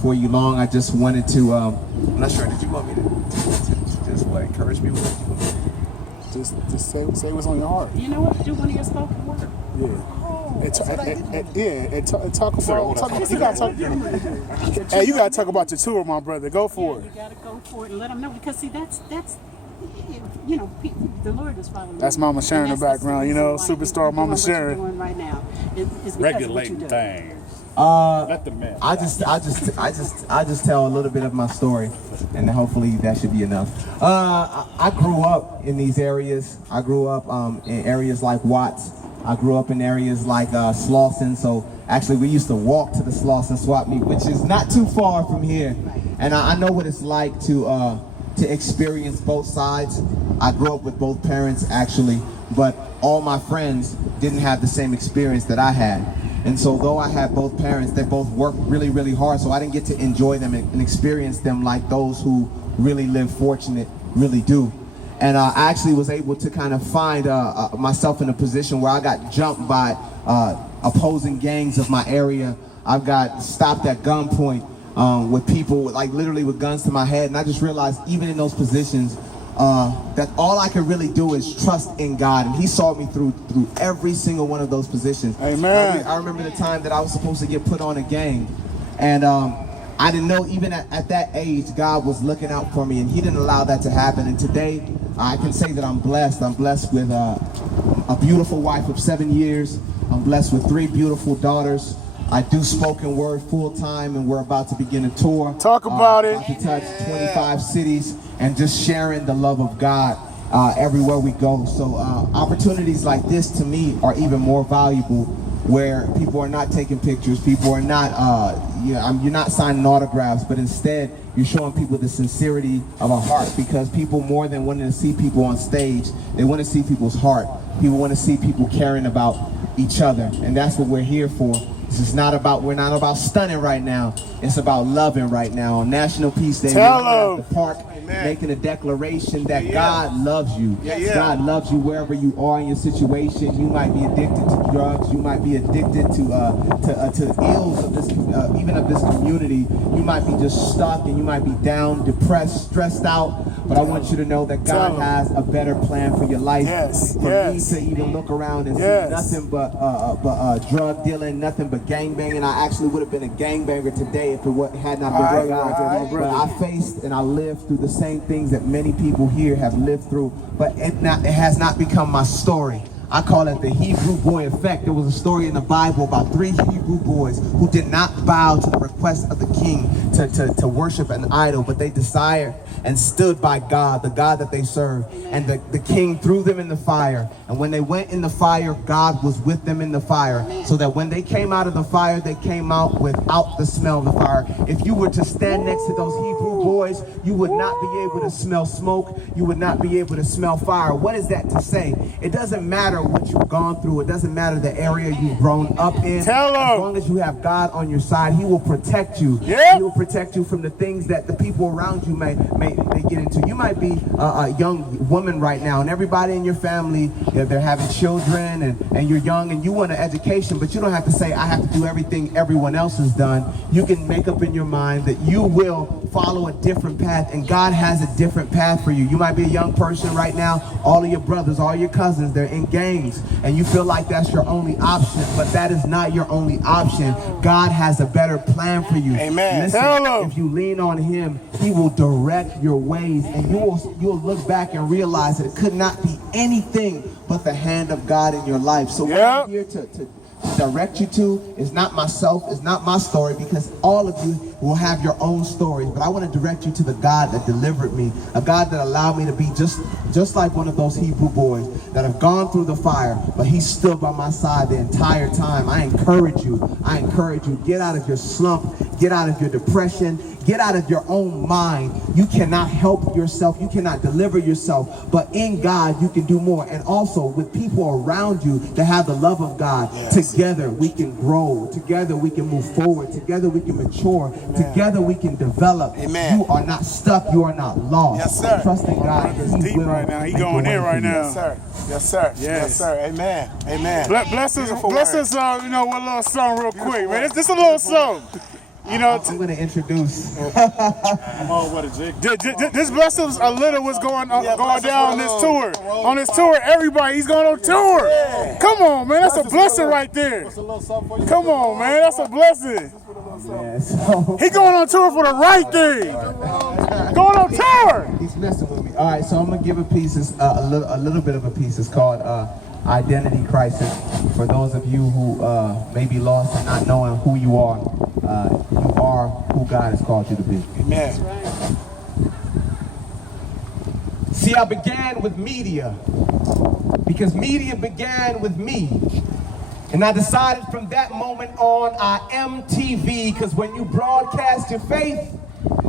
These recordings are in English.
before you long. I just wanted to, I'm not sure, did you want me to just encourage people? Just say what's on your heart. You know what? Do one of your spoken word. Yeah. Oh, And talk about. Hey, you gotta talk about your tour, my brother. Go for it. You gotta go for it and let them know, because see, that's the Lord is following. That's Mama Sharon in the background. You know, superstar Mama Sharon. What you're doing right now is Regulating things. I the man. just tell a little bit of my story, and hopefully that should be enough. I grew up in these areas. I grew up in areas like Watts. I grew up in areas like Slauson. So actually, we used to walk to the Slauson swap meet, which is not too far from here. And I know what it's like to experience both sides. I grew up with both parents actually, but all my friends didn't have the same experience that I had. And so though I had both parents, they both worked really, really hard, so I didn't get to enjoy them and experience them like those who really live fortunate really do. And I actually was able to kind of find myself in a position where I got jumped by opposing gangs of my area. I've got stopped at gunpoint with people like literally with guns to my head, and I just realized even in those positions that all I could really do is trust in God, and He saw me through every single one of those positions. Amen. I remember the time that I was supposed to get put on a gang, and I didn't know even at that age God was looking out for me, and He didn't allow that to happen. And today I can say that I'm blessed. I'm blessed with a beautiful wife of 7 years. I'm blessed with 3 beautiful daughters. I do spoken word full time, and we're about to begin a tour. Talk about it. About to touch 25 cities and just sharing the love of God everywhere we go. So opportunities like this to me are even more valuable, where people are not taking pictures, people are not, you're not signing autographs, but instead you're showing people the sincerity of a heart, because people, more than wanting to see people on stage, they want to see people's heart. People want to see people caring about each other, and that's what we're here for. This is not about, we're not about stunning right now. It's about loving right now. On National Peace Day, we're at the park, making a declaration that God loves you. God loves you wherever you are in your situation. You might be addicted to drugs. You might be addicted to ills of this, even of this community. You might be just stuck, and you might be down, depressed, stressed out. But I want you to know that God has a better plan for your life. For me to even look around and see nothing but drug dealing, nothing but gangbanging. I actually would have been a gangbanger today if it had not been for God. But I faced and I lived through the same things that many people here have lived through. But it has not become my story. I call it the Hebrew boy effect. There was a story in the Bible about 3 Hebrew boys who did not bow to the request of the king to worship an idol, but they desired and stood by God, the God that they served. And the king threw them in the fire. And when they went in the fire, God was with them in the fire. So that when they came out of the fire, they came out without the smell of the fire. If you were to stand next to those Hebrew boys, you would not be able to smell smoke. You would not be able to smell fire. What is that to say? It doesn't matter what you've gone through. It doesn't matter the area you've grown up in. As long as you have God on your side, He will protect you. He will protect you from the things that the people around you may get into. You might be a young woman right now, and everybody in your family, they're having children, and you're young and you want an education, but you don't have to say, I have to do everything everyone else has done. You can make up in your mind that you will follow a different path, and God has a different path for you. You might be a young person right now, all of your brothers, all your cousins, they're in gangs, and you feel like that's your only option, but that is not your only option. God has a better plan for you. Amen. Listen, if you lean on Him, He will direct your ways, and you'll look back and realize that it could not be anything but the hand of God in your life. So what I'm here to direct you to is not myself, it's not my story, because all of you will have your own stories, but I want to direct you to the God that delivered me, a God that allowed me to be just like one of those Hebrew boys that have gone through the fire, but He stood by my side the entire time. I encourage you, get out of your slump, get out of your depression, get out of your own mind. You cannot help yourself, you cannot deliver yourself, but in God you can do more. And also with people around you that have the love of God, together we can grow, together we can move forward, together we can mature, together we can develop. You are not stuck, you are not lost. Trust in God. It's deep right now. He going in right now. Yes, sir. Amen. Bless us, with a little song real quick, man. This is a little song. You know, I'm going to introduce. This blesses a little what's going down on this tour. On this tour, everybody, he's going on tour. Yeah. Come on, man, that's a blessing right there. Come on, man, that's a blessing. Yeah, so, he going on tour for the right thing. Going on tour. He's messing with me. All right, so I'm going to give a piece, a little bit of a piece. It's called Identity Crisis. For those of you who may be lost and not knowing who you are who God has called you to be. Amen. See, I began with media because media began with me. And I decided from that moment on, I am TV, because when you broadcast your faith,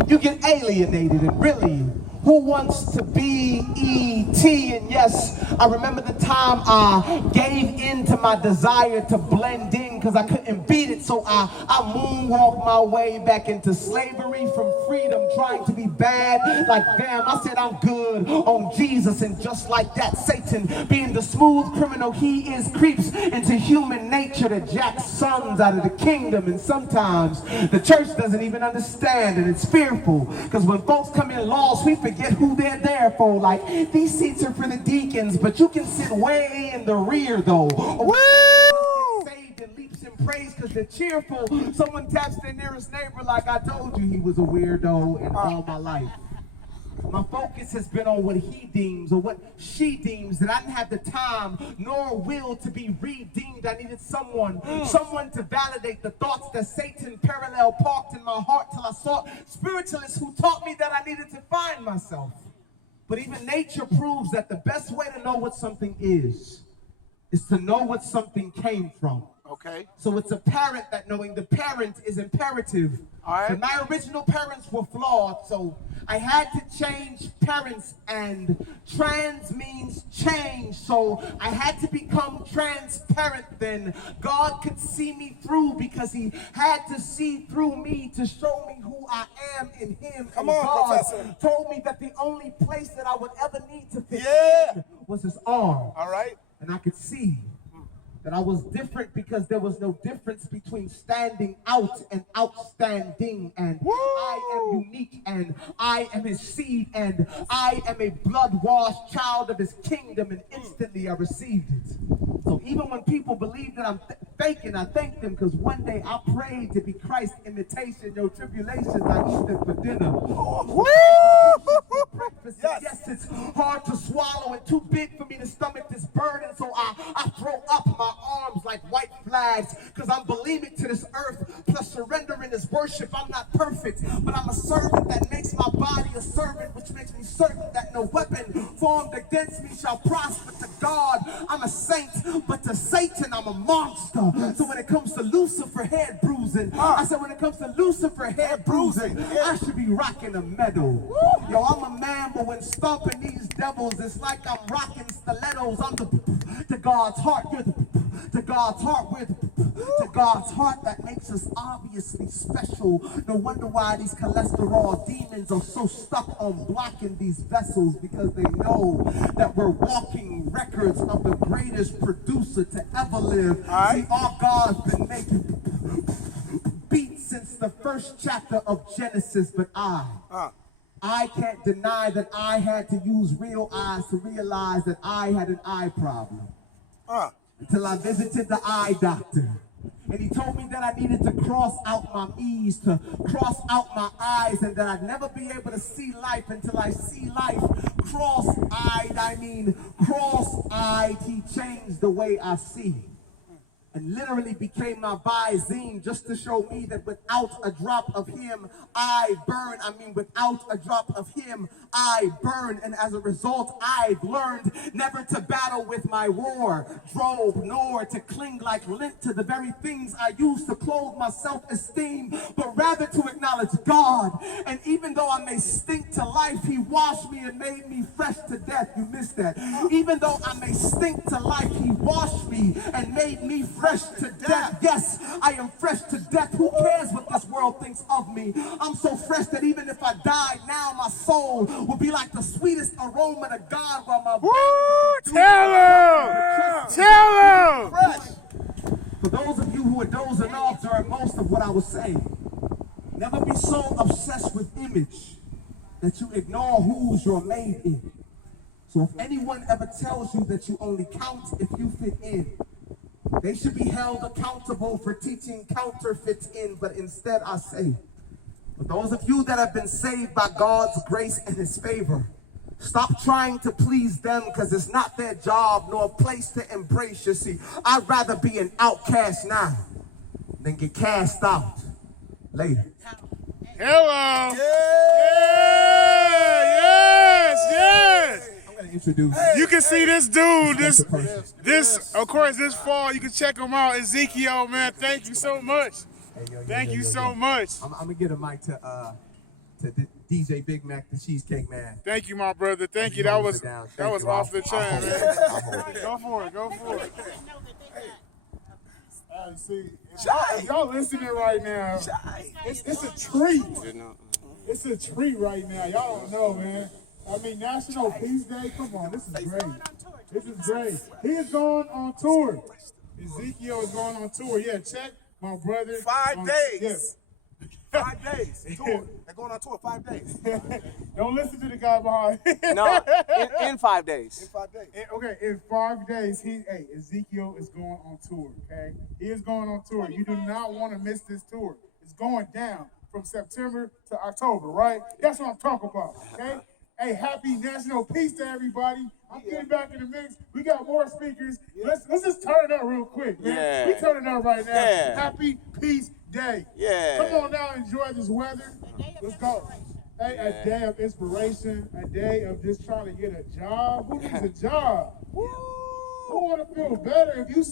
you get alienated. And really, who wants to be E.T.? And yes, I remember the time I gave in to my desire to blend in because I couldn't beat it. So I moonwalked my way back into slavery from freedom, trying to be bad. Like, damn, I said I'm good on Jesus. And just like that, Satan, being the smooth criminal he is, creeps into human nature to jack sons out of the kingdom. And sometimes the church doesn't even understand, and it's fearful because when folks come in lost, we forget who they're there for. Like, these seats are for the deacons, but you can sit way in the rear though. Woo! Saved and leaps in praise because they're cheerful. Someone taps their nearest neighbor like, I told you he was a weirdo in all my life. My focus has been on what he deems or what she deems, that I didn't have the time nor will to be redeemed. I needed someone to validate the thoughts that Satan parallel parked in my heart till I sought spiritualists who taught me that I needed to find myself. But even nature proves that the best way to know what something is to know what something came from. Okay. So it's apparent that knowing the parent is imperative. All right. But my original parents were flawed, so I had to change parents, and trans means change, so I had to become transparent. Then God could see me through because he had to see through me to show me who I am in him. Come on, God Professor. told me that the only place that I would ever need to fit in was his arm. All right. And I could see that I was different because there was no difference between standing out and outstanding. And I am unique, and I am his seed, and I am a blood-washed child of his kingdom, and instantly I received it. So even when people believe that I'm faking, I thank them, because one day I prayed to be Christ's imitation. Your tribulations, I eat them for dinner. Breakfast. Yes, it's hard to swallow and too big for me to stomach this burden, so I throw up my arms like white flags, because I'm bulimic to this earth, plus surrendering is worship. I'm not perfect, but I'm a servant that makes my body a servant, which makes me certain that no weapon formed against me shall prosper. To God, I'm a saint, but to Satan, I'm a monster. So when it comes to Lucifer head bruising, I said when it comes to Lucifer head bruising, I should be rocking a medal. Yo, I'm a man, but when stomping these devils, it's like I'm rocking stilettos. I'm to God's heart, you're to God's heart, we're to God's heart. That makes us obviously special. No wonder why these cholesterol demons are so stuck on blocking these vessels, because they know that we're walking records of the greatest producer to ever live. See, our God's been making beats since the first chapter of Genesis, but I can't deny that I had to use real eyes to realize that I had an eye problem. Until I visited the eye doctor. And he told me that I needed to cross out my E's, to cross out my eyes, and that I'd never be able to see life until I see life. Cross-eyed, I mean cross-eyed. He changed the way I see. And literally became my Visine, just to show me that without a drop of him, I burn. I mean, without a drop of him, I burn. And as a result, I've learned never to battle with my wardrobe, nor to cling like lint to the very things I used to clothe my self-esteem, but rather to acknowledge God. And even though I may stink to life, he washed me and made me fresh to death. You missed that. Even though I may stink to life, he washed me and made me fresh to death. Yes, I am fresh to death. Who cares what this world thinks of me? I'm so fresh that even if I died now, my soul will be like the sweetest aroma to God, while my Tell him! For those of you who are dozing off during most of what I was saying, Never be so obsessed with image that you ignore whose you're made in. So if anyone ever tells you that you only count if you fit in, they should be held accountable for teaching counterfeits in, but instead I say, for those of you that have been saved by God's grace and his favor, stop trying to please them because it's not their job nor a place to embrace you. See, I'd rather be an outcast now than get cast out later. Hello. Yes. I'm going to introduce You can see this dude, this, of course, this fall, you can check him out. Ezekiel, man, thank you so much. Thank you so much. I'm going to get a mic to DJ Big Mac, the Cheesecake Man. Thank you, my brher. Thank you. That was off the chain, man. Go for it. See, y'all listening right now. It's a treat. It's a treat right now. Y'all don't know, man. I mean, National Peace Day. Come on, this is great. This is great. He is going on tour. Ezekiel is going on tour. Yeah, check my brother. 5 days. Yes. 5 days. Tour. They're going on tour 5 days. Don't listen to the guy behind. No, in 5 days. In 5 days. Okay, in 5 days, Ezekiel is going on tour, okay? He is going on tour. You do not want to miss this tour. It's going down from September to October, right? That's what I'm talking about, okay? Hey, happy National Peace Day, everybody. I'm getting back in the mix. We got more speakers. Let's just turn it up real quick, man. Yeah. We turn it up right now. Yeah. Happy Peace Day. Yeah. Come on now, enjoy this weather. Let's go. Hey, a day of inspiration, a day of just trying to get a job. Who needs a job? Who want to feel better? If you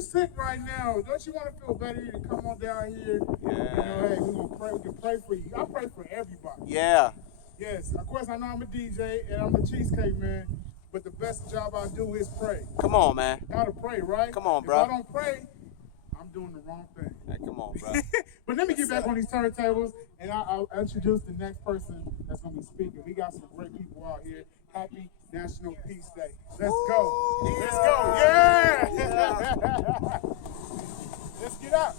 sick right now, don't you want to feel better to come on down here? Yeah. You know, hey, we're gonna pray. We can pray for you. I pray for everybody. Yeah. Yes, of course I know I'm a DJ and I'm a cheesecake man, but the best job I do is pray. Come on, man. Gotta pray, right? Come on, if bro. I don't pray, I'm doing the wrong thing. Hey, come on, bro. But let me get back on these turntables, and I'll introduce the next person that's going to be speaking. We got some great people out here. Happy National Peace Day. Let's go. Let's go. Yeah. Let's get up.